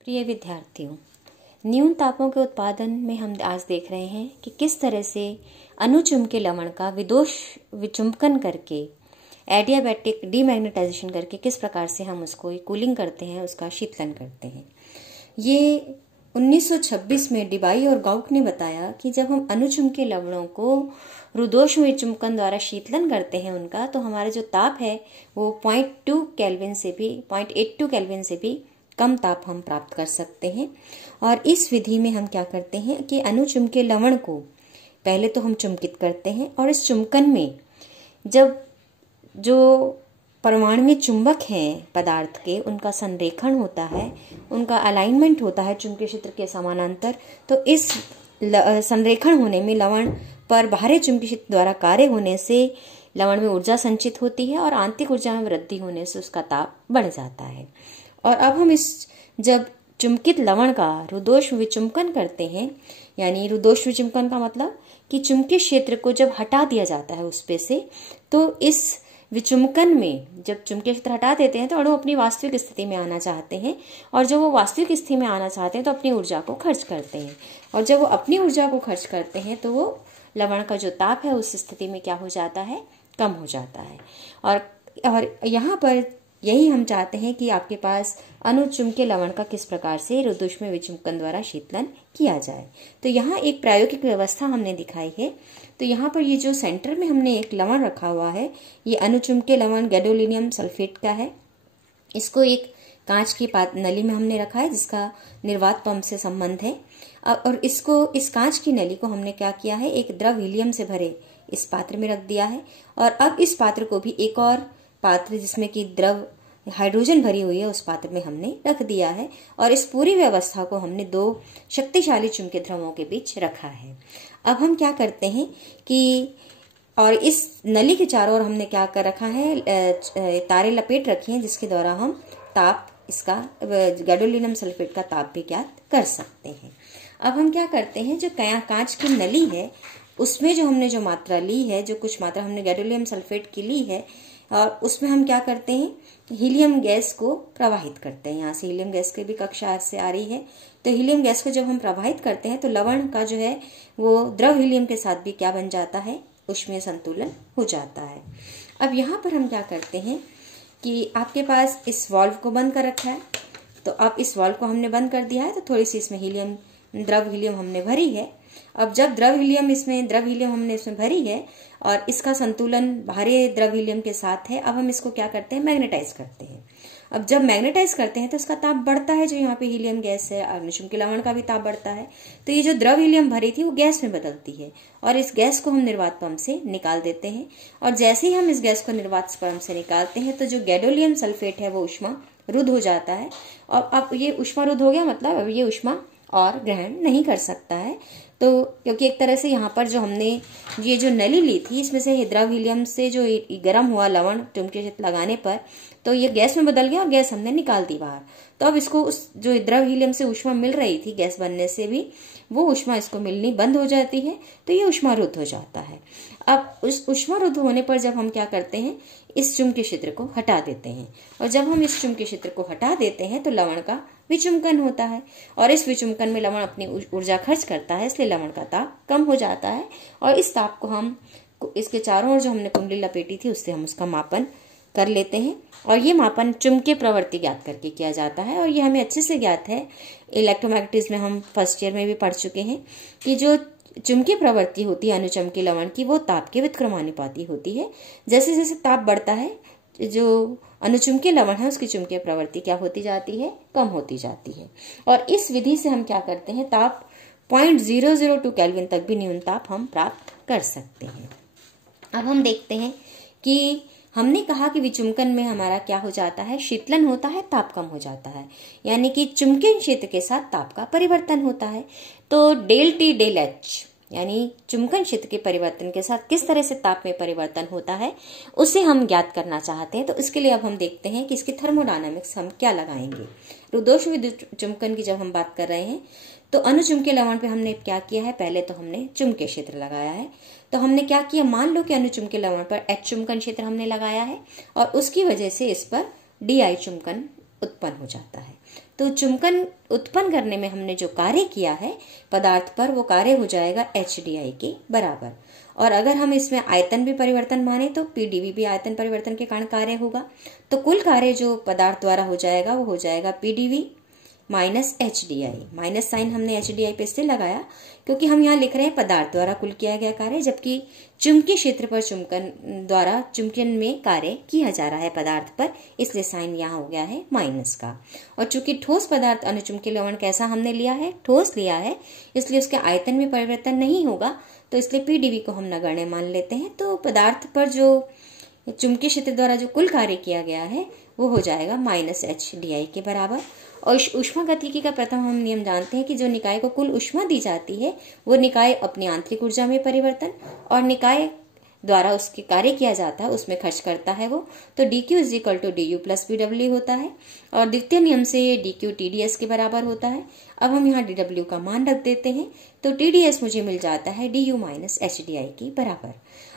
प्रिय विद्यार्थियों, न्यून तापों के उत्पादन में हम आज देख रहे हैं कि किस तरह से अनुचुंबकीय लवण का विदोष विचुंबकन करके एडियाबैटिक डीमैग्नेटाइजेशन करके किस प्रकार से हम उसको कूलिंग करते हैं, उसका शीतलन करते हैं। ये 1926 में डिबाई और गाउक ने बताया कि जब हम अनुचुंबकीय लवणों को रुदोष विचुंबकन द्वारा शीतलन करते हैं उनका, तो हमारा जो ताप है वो 0.82 केल्विन से भी कम ताप हम प्राप्त कर सकते हैं। और इस विधि में हम क्या करते हैं कि अनुचुंबकीय लवण को पहले तो हम चुंबकित करते हैं, और इस चुंबकन में जब जो परमाणु चुंबक हैं पदार्थ के, उनका संरेखण होता है, उनका अलाइनमेंट होता है चुंबकीय क्षेत्र के समानांतर, तो इस संरेखण होने में लवण पर बाहरी चुंबकीय क्षेत्र द्वारा कार्य होने से लवण में ऊर्जा संचित होती है और आंतरिक ऊर्जा में वृद्धि होने से उसका ताप बढ़ जाता है। और अब हम जब चुंबकित लवण का रुदोष विचुंबकन करते हैं, यानी रुदोष विचुंबकन का मतलब कि चुंबकीय क्षेत्र को जब हटा दिया जाता है उस पे से, तो इस विचुंबकन में जब चुंबकीय क्षेत्र हटा देते हैं तो अणु अपनी वास्तविक स्थिति में आना चाहते हैं, और जब वो वास्तविक स्थिति में आना चाहते हैं तो अपनी ऊर्जा को खर्च करते हैं, और जब वो अपनी ऊर्जा को खर्च करते हैं तो वो लवण का जो ताप है उस स्थिति में क्या हो जाता है, कम हो जाता है। और यहाँ पर यही हम चाहते हैं कि आपके पास अनुचुंबकीय लवण का किस प्रकार से रुदोष्म विचुंबकन द्वारा शीतलन किया जाए। तो यहाँ एक प्रायोगिक व्यवस्था हमने दिखाई है। तो यहाँ पर ये जो सेंटर में हमने एक लवण रखा हुआ है, ये अनुचुंबकीय लवण गैडोलिनियम सल्फेट का है। इसको एक कांच की नली में हमने रखा है जिसका निर्वात पंप से संबंध है। और इस कांच की नली को हमने क्या किया है, एक द्रव हीलियम से भरे इस पात्र में रख दिया है। और अब इस पात्र को भी एक और पात्र जिसमें कि द्रव हाइड्रोजन भरी हुई है उस पात्र में हमने रख दिया है, और इस पूरी व्यवस्था को हमने दो शक्तिशाली चुंबकीय ध्रुवों के बीच रखा है। अब हम क्या करते हैं कि और इस नली के चारों ओर हमने क्या कर रखा है, तारे लपेट रखी हैं जिसके द्वारा हम ताप इसका गैडोलिनियम सल्फेट का ताप भी ज्ञात कर सकते हैं। अब हम क्या करते हैं, जो कांच की नली है उसमें जो हमने जो मात्रा ली है, जो कुछ मात्रा हमने गैडोलिनियम सल्फेट की ली है, और उसमें हम क्या करते हैं, हीलियम गैस को प्रवाहित करते हैं। यहाँ से हीलियम गैस की भी कक्षा से आ रही है। तो हीलियम गैस को जब हम प्रवाहित करते हैं तो लवण का जो है वो द्रव हीलियम के साथ भी क्या बन जाता है, ऊष्मीय संतुलन हो जाता है। अब यहाँ पर हम क्या करते हैं कि आपके पास इस वाल्व को बंद कर रखा है, तो अब इस वाल्व को हमने बंद कर दिया है, तो थोड़ी सी इसमें द्रव हीलियम हमने भरी है। अब जब द्रव हीलियम हमने इसमें भरी है और इसका संतुलन बाहरी द्रव हीलियम के साथ है, अब हम इसको क्या करते हैं, मैग्नेटाइज करते हैं। अब जब मैग्नेटाइज करते हैं तो इसका ताप बढ़ता है, जो यहाँ पे हीलियम गैस है, अनुचुंबकीय लवण का भी ताप बढ़ता है। तो ये जो द्रव हीलियम भरी थी वो गैस में बदलती है, और इस गैस को हम निर्वात पंप से निकाल देते हैं। और जैसे ही हम इस गैस को निर्वात पंप से निकालते हैं तो जो गैडोलियम सल्फेट है वो ऊष्मा रुद्ध हो जाता है। और अब ये ऊष्मा रुद्ध हो गया, मतलब अब ये ऊष्मा और ग्रहण नहीं कर सकता है। तो क्योंकि एक तरह से यहाँ पर जो हमने ये जो नली ली थी इसमें से द्रव हीलियम से जो गर्म हुआ लवण चुंबकीय क्षेत्र लगाने पर तो ये गैस में बदल गया और गैस हमने निकाल दी बाहर। तो अब इसको उस जो द्रव हीलियम से ऊष्मा मिल रही थी गैस बनने से भी, वो ऊष्मा इसको मिलनी बंद हो जाती है, तो ये ऊष्मा रुद्ध हो जाता है। अब उस ऊष्मा रुद्ध होने पर जब हम क्या करते हैं, इस चुंबकीय क्षेत्र को हटा देते हैं, और जब हम इस चुंबकीय क्षेत्र को हटा देते हैं तो लवण का विचुंबकन होता है, और इस विचुंबकन में लवण अपनी ऊर्जा खर्च करता है, इसलिए लवण का ताप कम हो जाता है। और इस ताप को हम इसके चारों ओर जो हमने कुंडली लपेटी थी उससे हम उसका मापन कर लेते हैं, और ये मापन चुंबकीय प्रवृत्ति ज्ञात करके किया जाता है। और ये हमें अच्छे से ज्ञात है, इलेक्ट्रोमैग्नेटिज्म में हम फर्स्ट ईयर में भी पढ़ चुके हैं कि जो चुंबकीय प्रवृत्ति होती है अनुचुंबकीय लवण की, वो ताप के व्युत्क्रमानुपाती होती है। जैसे जैसे ताप बढ़ता है, जो अनुचुंबकीय लवण है उसकी चुंबकीय प्रवृत्ति क्या होती जाती है, कम होती जाती है। और इस विधि से हम क्या करते हैं, ताप 0.002 केल्विन तक भी न्यून ताप हम प्राप्त कर सकते हैं। अब हम देखते हैं कि हमने कहा कि विचुंबकन में हमारा क्या हो जाता है, शीतलन होता है, ताप कम हो जाता है, यानी कि चुंबकीय क्षेत्र के साथ ताप का परिवर्तन होता है। तो डेल टी डेल एच यानी चुंबकन क्षेत्र के परिवर्तन के साथ किस तरह से ताप में परिवर्तन होता है उसे हम ज्ञात करना चाहते हैं। तो इसके लिए अब हम देखते हैं कि इसकी थर्मोडायनामिक्स हम क्या लगाएंगे। रुदोष विचुंबकन की जब हम बात कर रहे हैं तो अनुचुंबकीय लवण पे हमने क्या किया है, पहले तो हमने चुंबकीय क्षेत्र लगाया है। तो हमने क्या किया, मान लो कि अनुचुंबकीय लवण पर H चुंबकन क्षेत्र हमने लगाया है और उसकी वजह से इस पर DI चुंबकन उत्पन्न हो जाता है। तो चुंबकन उत्पन्न करने में हमने जो कार्य किया है पदार्थ पर, वो कार्य हो जाएगा HDI के बराबर। और अगर हम इसमें आयतन भी परिवर्तन माने तो PdV भी आयतन परिवर्तन के कारण कार्य होगा। तो कुल कार्य जो पदार्थ द्वारा हो जाएगा वो हो जाएगा PdV minus HDI। Minus sign हमने HDI पे इसलिए लगाया क्योंकि हम यहाँ लिख रहे हैं पदार्थ द्वारा कुल किया गया कार्य, जबकि चुंबकीय क्षेत्र पर चुंबकन द्वारा चुंबकन में कार्य किया जा रहा है पदार्थ पर, इसलिए साइन यहाँ हो गया है माइनस का। और चूंकि ठोस पदार्थ अनुचुंबकीय लवण कैसा हमने लिया है, ठोस लिया है, इसलिए उसके आयतन में परिवर्तन नहीं होगा, तो इसलिए PdV को हम नगण्य मान लेते हैं। तो पदार्थ पर जो चुंबकीय क्षेत्र द्वारा जो कुल कार्य किया गया है वो हो जाएगा माइनस HDI के बराबर। और ऊष्मागतिकी का प्रथम हम नियम जानते हैं कि जो निकाय को कुल ऊष्मा दी जाती है वो निकाय अपनी आंतरिक ऊर्जा में परिवर्तन और निकाय द्वारा उसके कार्य किया जाता है उसमें खर्च करता है वो। तो dq is equal to du plus pw होता है और द्वितीय नियम से ये dq tds के बराबर होता है। अब हम यहाँ dw का मान रख देते हैं तो tds मुझे मिल जाता है du माइनस HDI के बराबर।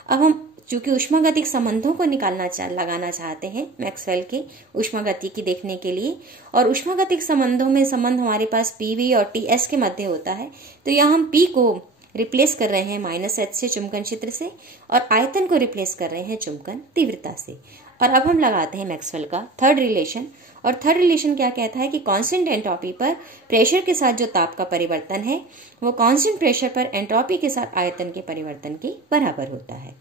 अब हम चूंकि ऊष्मागतिक संबंधों को लगाना चाहते हैं मैक्सवेल के ऊष्मागतिकी देखने के लिए, और ऊष्मागतिक संबंधों में संबंध हमारे पास PV और TS के मध्य होता है, तो यहाँ हम P को रिप्लेस कर रहे हैं माइनस H से चुंबकन क्षेत्र से और आयतन को रिप्लेस कर रहे हैं चुंबकन तीव्रता से। और अब हम लगाते हैं मैक्सवेल का थर्ड रिलेशन, और थर्ड रिलेशन क्या कहता है कि कांस्टेंट एंट्रोपी पर प्रेशर के साथ जो ताप का परिवर्तन है वो कांस्टेंट प्रेशर पर एंट्रोपी के साथ आयतन के परिवर्तन के बराबर होता है।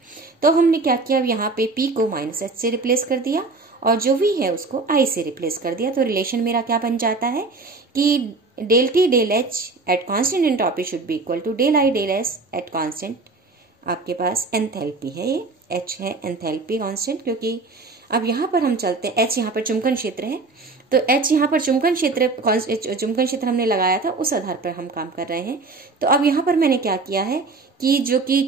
तो हमने क्या किया, यहाँ पे P को माइनस H से रिप्लेस कर दिया और जो V है उसको I से रिप्लेस कर दिया। तो रिलेशन मेरा क्या बन जाता है कि del T del H at constant entropy should be equal to del I del S at constant, आपके पास एंथैल्पी है, ये H है एंथैल्पी कांस्टेंट, क्योंकि अब यहाँ पर हम चलते हैं, H यहाँ पर चुंबकन क्षेत्र है, तो H यहाँ पर चुंबकन क्षेत्र हमने लगाया था, उस आधार पर हम काम कर रहे हैं। तो अब यहाँ पर मैंने क्या किया है कि जो कि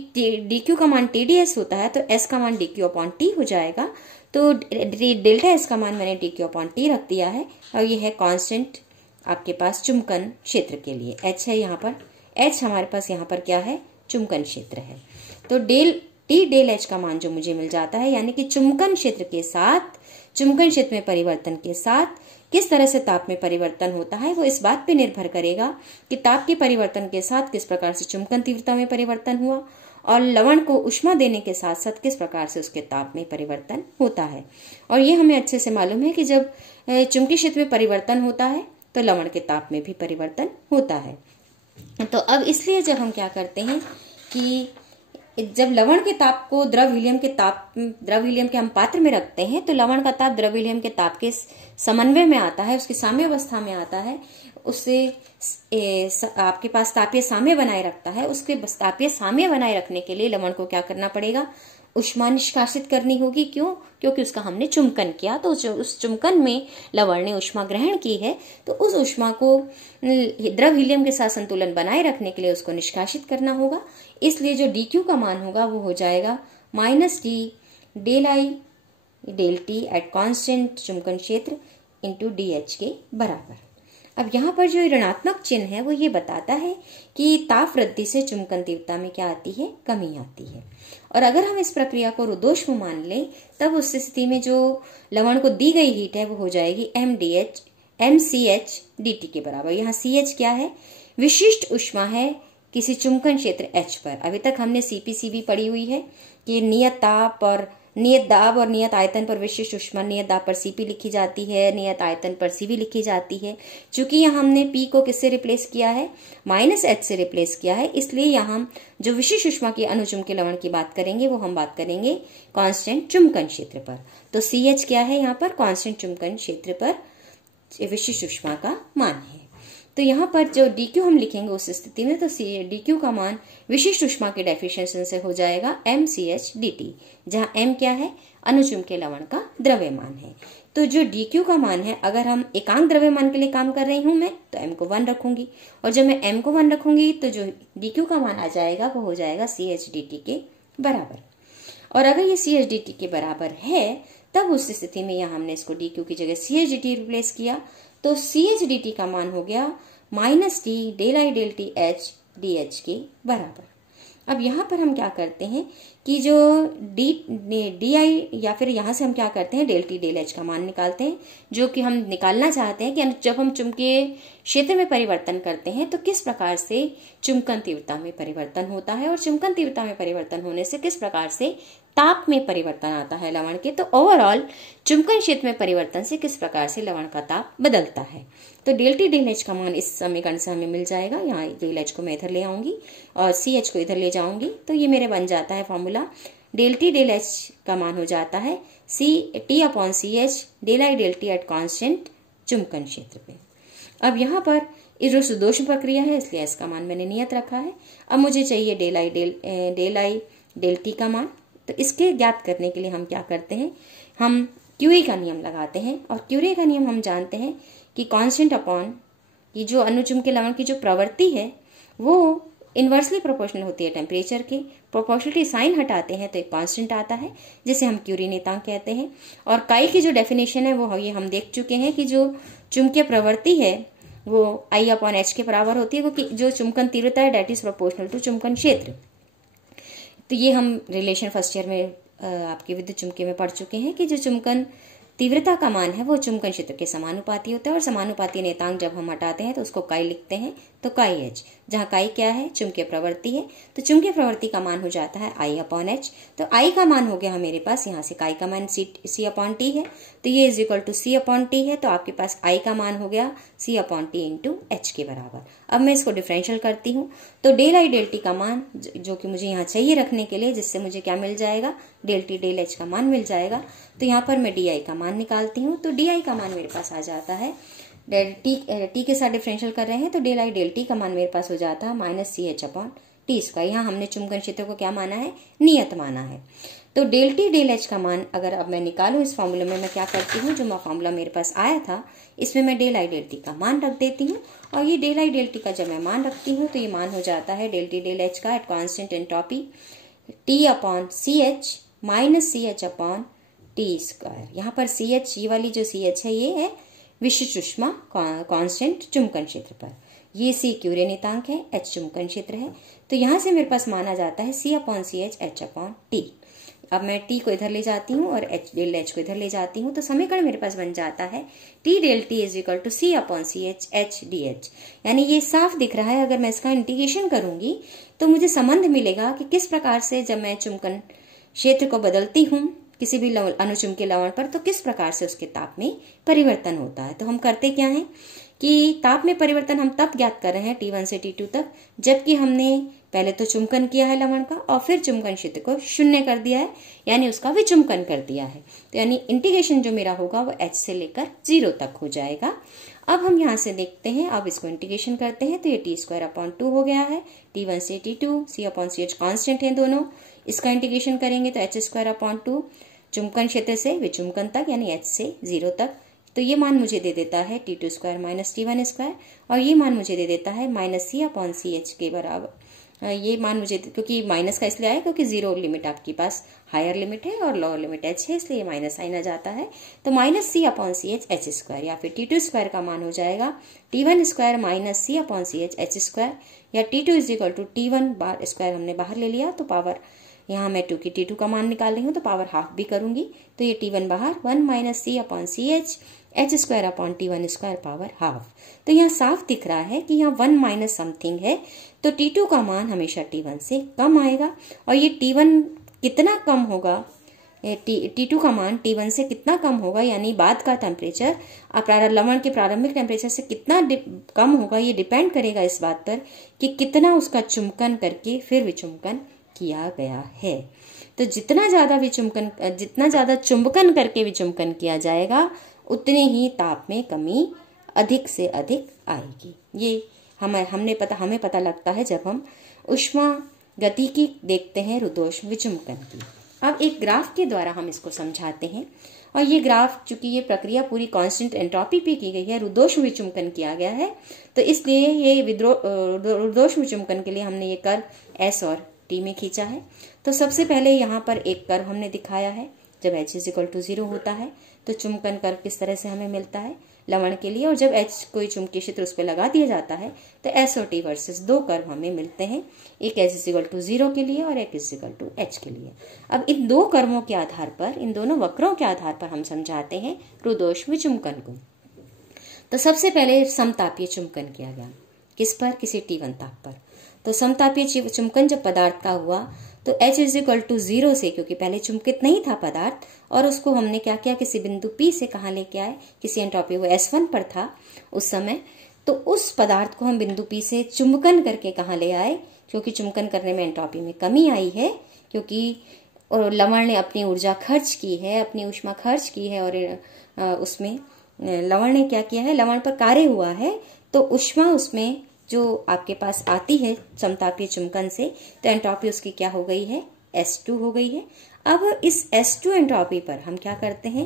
dq का मान TdS होता है तो S का मान dq अपॉन T हो जाएगा। तो डेल्टा S का मान मैंने dq अपॉन T रख दिया है और ये है कांस्टेंट आपके पास चुंबकन क्षेत्र के लिए। H है यहाँ पर, H हमारे पास यहाँ पर क्या है, चुंबकन क्षेत्र है। तो डेल T डेल H का मान जो मुझे मिल जाता है, यानी कि चुंबकन क्षेत्र के साथ, चुंबकन क्षेत्र में परिवर्तन के साथ किस तरह से ताप में परिवर्तन होता है वो इस बात पे निर्भर करेगा कि ताप के परिवर्तन के साथ किस प्रकार से चुंबकन तीव्रता में परिवर्तन हुआ और लवण को ऊष्मा देने के साथ साथ किस प्रकार से उसके ताप में परिवर्तन होता है। और ये हमें अच्छे से मालूम है कि जब चुंबकीय क्षेत्र में परिवर्तन होता है तो लवण के ताप में भी परिवर्तन होता है। तो अब इसलिए जब हम क्या करते हैं कि जब लवण के ताप को द्रव हीलियम के हम पात्र में रखते हैं तो लवण का ताप द्रव हीलियम के ताप के समन्वय में आता है, उसकी साम्य अवस्था में आता है, उससे आपके पास तापीय साम्य बनाए रखता है। उसके तापीय साम्य बनाए रखने के लिए लवण को क्या करना पड़ेगा, ऊष्मा निष्कासित करनी होगी। क्यों? क्योंकि उसका हमने चुंबकन किया, तो उस चुंबकन में लवण ने ऊष्मा ग्रहण की है, तो उस ऊष्मा को द्रव हीलियम के साथ संतुलन बनाए रखने के लिए उसको निष्कासित करना होगा। इसलिए जो dq का मान होगा वो हो जाएगा minus T del I del T at constant चुंबकन क्षेत्र इंटू DH के बराबर। अब यहाँ पर जो ऋणात्मक चिन्ह है वो ये बताता है कि ताप वृद्धि से चुंबकन तीव्रता में क्या आती है, कमी आती है। और अगर हम इस प्रक्रिया को रुद्धोष्म मान लें तब उस स्थिति में जो लवण को दी गई हीट है वो हो जाएगी mCH dt के बराबर। यहाँ CH क्या है, विशिष्ट ऊष्मा है किसी चुंबकन क्षेत्र H पर। अभी तक हमने CPCV पढ़ी हुई है कि नियत दाब और नियत आयतन पर विशिष्ट ऊष्मा नियत दाब पर Cp लिखी जाती है, नियत आयतन पर Cv लिखी जाती है। चूंकि यहाँ हमने P को किससे रिप्लेस किया है, माइनस H से रिप्लेस किया है, इसलिए यहाँ हम जो विशिष्ट ऊष्मा की अनुचुंबकीय लवण की बात करेंगे वो हम बात करेंगे कांस्टेंट चुंबकन क्षेत्र पर। तो CH क्या है, यहाँ पर कांस्टेंट चुंबकन क्षेत्र पर विशिष्ट ऊष्मा का मान है। तो यहाँ पर जो dq हम लिखेंगे उस स्थिति में, तो dq का मान विशिष्ट ऊष्मा के डेफिशिएंसी से हो जाएगा mCH dt, जहाँ m क्या है, अनुचुंबकीय लवण का द्रव्यमान है। तो जो dq का मान है, अगर हम एकांक द्रव्यमान के लिए काम कर रही हूं मैं तो m को 1 रखूंगी, और जब मैं m को 1 रखूंगी तो जो dq का मान आ जाएगा वो हो जाएगा CH dt के बराबर। और अगर ये CH dt के बराबर है तब उस स्थिति में यहाँ हमने इसको dq की जगह CH dt रिप्लेस किया, तो CH dt का मान हो गया minus T del I del T H dH के बराबर। अब यहाँ पर हम क्या करते हैं कि जो डी आई या फिर यहाँ से हम क्या करते हैं डेल टी डेल एच का मान निकालते हैं, जो कि हम निकालना चाहते हैं कि जब हम चुंबकीय क्षेत्र में परिवर्तन करते हैं तो किस प्रकार से चुंबकन तीव्रता में परिवर्तन होता है और चुंबकन तीव्रता में परिवर्तन होने से किस प्रकार से ताप में परिवर्तन आता है लवण के। तो ओवरऑल चुंबकन क्षेत्र में परिवर्तन से किस प्रकार से लवण का ताप बदलता है। तो डेल टी डेल एच का मान इस समीकरण से हमें मिल जाएगा। यहाँ डेल एच को मैं इधर ले आऊंगी और सी एच को इधर ले जाऊंगी, तो ये मेरे बन जाता है formula. Del T del H का मान हो जाता है T upon C H del I del T at constant चुंबकन क्षेत्र पे। अब यहाँ पर ये सुदोष प्रक्रिया है, इसलिए एस का मान मैंने नियत रखा है। अब मुझे चाहिए डेल आई डेल टी का मान। तो इसके ज्ञात करने के लिए हम क्या करते हैं, हम क्यूरी का नियम लगाते हैं। और क्यूरी का नियम हम जानते हैं कि कांस्टेंट अपॉन की जो अनुचुंबकीय लवण की जो प्रवृत्ति है वो इनवर्सली प्रोपोर्शनल होती है टेम्परेचर के। प्रोपोर्शनलिटी साइन हटाते हैं तो एक कांस्टेंट आता है जिसे हम क्यूरी नियतांक कहते हैं। और काई की जो डेफिनेशन है वो ये हम देख चुके हैं कि जो चुंबकीय प्रवृत्ति है वो आई अपॉन एच के बराबर होती है, क्योंकि जो चुंबकन तीव्रता है डेट इज प्रोपोर्शनल टू चुंबकन क्षेत्र। तो ये हम रिलेशन फर्स्ट ईयर में आपके विद्युत चुंबकीय में पढ़ चुके हैं कि जो चुंबकन तीव्रता का मान है वो चुंबकन क्षेत्र के समानुपाती होता है। और समानुपाती नियतांक जब हम हटाते हैं तो उसको काई लिखते हैं, तो काई एच, जहाँ काई क्या है चुंबकीय प्रवृत्ति है। तो चुंबकीय प्रवृत्ति का मान हो जाता है आई अपॉन एच। तो आई का मान हो गया मेरे पास, यहाँ से काई का मान सी अपॉन टी है, तो ये is equal to C upon T है। तो आपके पास आई का मान हो गया C upon T into H के बराबर। अब मैं इसको डिफरेंशियल करती हूँ, तो डेल आई डेल टी का मान जो कि मुझे यहाँ चाहिए रखने के लिए, जिससे मुझे क्या मिल जाएगा डेल टी डेल एच का मान मिल जाएगा। तो यहाँ पर मैं डी आई का मान निकालती हूँ, तो डी आई का मान मेरे पास आ जाता है टी के साथ डिफरेंशियल कर रहे हैं तो डेल आई डेल टी का मान मेरे पास हो जाता है minus C H upon T square. यहाँ हमने चुंबकन क्षेत्र को क्या माना है, नियत माना है। तो डेल टी डेल एच का मान अगर अब मैं निकालूं इस फॉर्मूले में, मैं क्या करती हूँ, जो फॉर्मूला मेरे पास आया था इसमें मैं डेल आई डेल टी का मान रख देती हूँ। और ये डेल आई डेल टी का जब मैं मान रखती हूँ तो ये मान हो जाता है डेल टी डेल एच का at constant entropy T upon C H minus C H upon T square. यहाँ पर सी एच, ये वाली जो सी एच है ये है विशिष्ट ऊष्मा कांस्टेंट चुंबकन क्षेत्र पर, ये सी क्यूरे नियतांक है, एच चुंबकन क्षेत्र है। तो यहाँ से मेरे पास माना जाता है C upon C H H upon T. अब मैं टी को इधर ले जाती हूँ और एच डेल एच को इधर ले जाती हूँ, तो समीकरण मेरे पास बन जाता है T del T is equal to C upon C H H D H. यानी ये साफ दिख रहा है, अगर मैं इसका इंटीग्रेशन करूंगी तो मुझे संबंध मिलेगा कि किस प्रकार से जब मैं चुंबकन क्षेत्र को बदलती हूँ किसी भी अनुचुंबकीय लवण पर तो किस प्रकार से उसके ताप में परिवर्तन होता है। तो हम करते क्या है कि ताप में परिवर्तन हम तब ज्ञात कर रहे हैं T1 से T2 तक, जबकि हमने पहले तो चुंबकन किया है लवण का और फिर चुंबकन क्षेत्र को शून्य कर दिया है, यानी उसका विचुंबकन कर दिया है। तो यानी इंटीग्रेशन जो मेरा होगा वो h से लेकर 0 तक हो जाएगा। अब हम यहाँ से देखते हैं, अब इसको इंटीग्रेशन करते हैं तो ये टी स्क्वायर अपॉन 2 हो गया है, T1 से T2, सी अपॉन सी एच कॉन्स्टेंट है दोनों। इसका इंटीग्रेशन करेंगे तो एच स्क्वायर अपॉन 2 चुंबकन क्षेत्र से विचुंबकन तक यानी h से 0 तक। तो ये मान मुझे दे देता है T2 square minus T1 square, और ये मान मुझे दे देता है minus C upon C H के बराबर। ये मान मुझे, क्योंकि माइनस का इसलिए आया क्योंकि 0 लिमिट आपके पास हायर लिमिट है और लोअर लिमिट h है, इसलिए माइनस साइन आ जाता है। तो minus C upon C H H square, या फिर T2 स्क्वायर का मान हो जाएगा T1 square minus C upon C H H square, या T2 is equal to T1 square हमने बाहर ले लिया तो पावर, यहाँ मैं T2 का मान निकाल रही हूँ तो पावर हाफ भी करूंगी, तो ये T1 बाहर 1 minus C upon C H H square upon T1 square power half. तो यहाँ साफ दिख रहा है कि यहाँ 1 माइनस समथिंग है, तो T2 का मान हमेशा T1 से कम आएगा। और ये T1 कितना कम होगा, T2 का मान T1 से कितना कम होगा, यानी बाद का टेम्परेचर लवण के प्रारंभिक टेम्परेचर से कितना कम होगा, ये डिपेंड करेगा इस बात पर कि कितना उसका चुंबकन करके फिर विचुंबकन किया गया है। तो जितना ज्यादा चुंबकन करके विचुंबकन किया जाएगा उतने ही ताप में कमी अधिक से अधिक आएगी। ये हमें पता लगता है जब हम ऊष्मा गतिकी देखते हैं रुद्धोष्म विचुंबकन की। अब एक ग्राफ के द्वारा हम इसको समझाते हैं, और ये ग्राफ चूंकि ये प्रक्रिया पूरी कांस्टेंट एंट्रोपी पे की गई है, रुद्धोष्म विचुंबकन किया गया है, तो इसलिए ये रुद्धोष्म विचुंबकन के लिए हमने ये कर्व एस और टी में खींचा है। तो सबसे पहले यहाँ पर एक कर्व हमने दिखाया है, जब h इज इक्वल टू 0 होता है तो चुंबकन कर्व किस तरह से हमें मिलता है। लवण के लिए, और जब H कोई चुंबकीय क्षेत्र उस पर लगा दिया जाता है तो S और T वर्सेस दो कर्व हमें मिलते हैं, एक H=0 के लिए और एक H के लिए। अब इन दो कर्वों के आधार पर, इन दोनों वक्रों के आधार पर हम समझाते हैं रुदोष विचुंबकन को। तो सबसे पहले समतापीय चुंबकन किया गया, किस पर? किसी T1 ताप पर। तो समतापीय चुंबकन जब पदार्थ का हुआ तो H=0 से, क्योंकि पहले चुंबकित नहीं था पदार्थ, और उसको हमने क्या किया, किसी बिंदु P से कहाँ लेके आए, किसी एंट्रोपी, वो S1 पर था उस समय, तो उस पदार्थ को हम बिंदु P से चुंबकन करके कहाँ ले आए, क्योंकि चुंबकन करने में एंट्रोपी में कमी आई है, क्योंकि लवण ने अपनी ऊर्जा खर्च की है, अपनी ऊष्मा खर्च की है, और उसमें लवण ने क्या किया है, लवण पर कार्य हुआ है, तो ऊष्मा उसमें जो आपके पास आती है समतापीय चुंबकन से, तो एंट्रोपी उसकी क्या हो गई है, S2 हो गई है। अब इस S2 एंट्रोपी पर हम क्या करते हैं,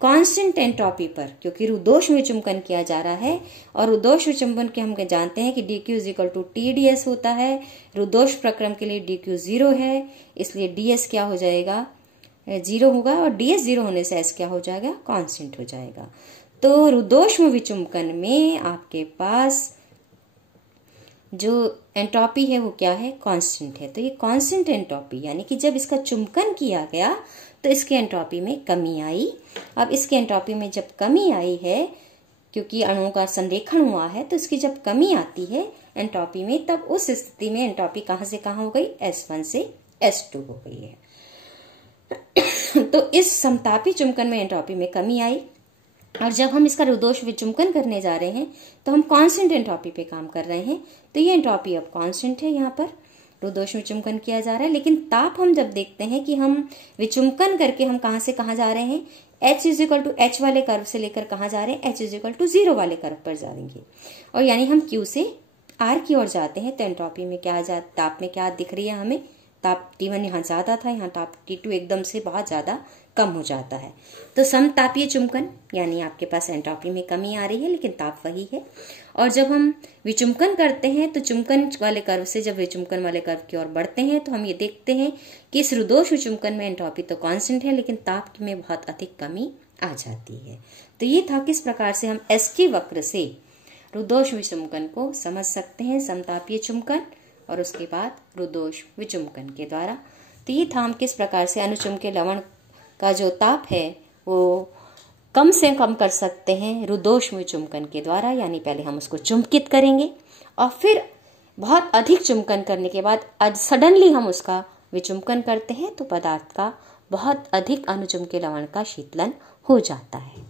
कांस्टेंट एंट्रोपी पर, क्योंकि रुदोष विचुंबकन किया जा रहा है, और रुदोष विचुंबन के हम जानते हैं कि dq=TdS होता है। रुदोष प्रक्रम के लिए dq 0 है, इसलिए ds क्या हो जाएगा, 0 होगा, और ds 0 होने से S क्या हो जाएगा, कांस्टेंट हो जाएगा। तो रुदोष विचुंबकन में आपके पास जो एंट्रोपी है वो क्या है, कांस्टेंट है। तो ये कांस्टेंट एंट्रोपी, यानी कि जब इसका चुंबकन किया गया तो इसके एंट्रोपी में कमी आई। अब इसके एंट्रोपी में जब कमी आई है, क्योंकि अणुओं का संरेखण हुआ है, तो इसकी जब कमी आती है एंट्रोपी में, तब उस स्थिति में एंट्रोपी कहाँ से कहाँ हो गई, S1 से S2 हो गई है। तो इस समतापी चुंबकन में एंट्रोपी में कमी आई, और जब हम इसका रुदोष विचुंबकन करने जा रहे हैं तो हम कांस्टेंट एंट्रोपी पे काम कर रहे हैं। तो ये एंट्रोपी अब कांस्टेंट है, यहाँ पर रुदोष विचुंबकन किया जा रहा है। लेकिन ताप हम जब देखते हैं कि हम विचुंबकन करके हम कहाँ से कहाँ जा रहे हैं, H वाले कर्व से लेकर कहाँ जा रहे हैं, H=0 वाले कर्व पर जाएंगे, और यानी हम Q से R की ओर जाते हैं। तो एंट्रोपी में क्या ताप में क्या दिख रही है हमें, ताप T1 यहाँ ज्यादा था, यहाँ ताप T2 एकदम से बहुत ज्यादा कम हो जाता है। तो समतापीय चुंबकन, यानी आपके पास एंट्रोपी में कमी आ रही है लेकिन ताप वही है। और जब हम विचुंबकन करते हैं तो चुंबकन वाले कर्व से जब विचुंबकन वाले कर्व की ओर बढ़ते हैं तो हम ये देखते हैं कि इस रुदोष विचुंबकन में एंट्रोपी तो कांस्टेंट है, लेकिन ताप में बहुत अधिक कमी आ जाती है। तो ये था किस प्रकार से हम ST वक्र से रुदोष विचुंबकन को समझ सकते हैं, समतापीय चुंबकन और उसके बाद रुदोष विचुंबकन के द्वारा। तो ये था हम किस प्रकार से अनुचुंबकीय लवण का जो ताप है वो कम से कम कर सकते हैं रुदोष विचुंबकन के द्वारा। यानी पहले हम उसको चुंबकित करेंगे और फिर बहुत अधिक चुंबकन करने के बाद सडनली हम उसका विचुंबकन करते हैं तो पदार्थ का बहुत अधिक अनुचुंबकीय लवण का शीतलन हो जाता है।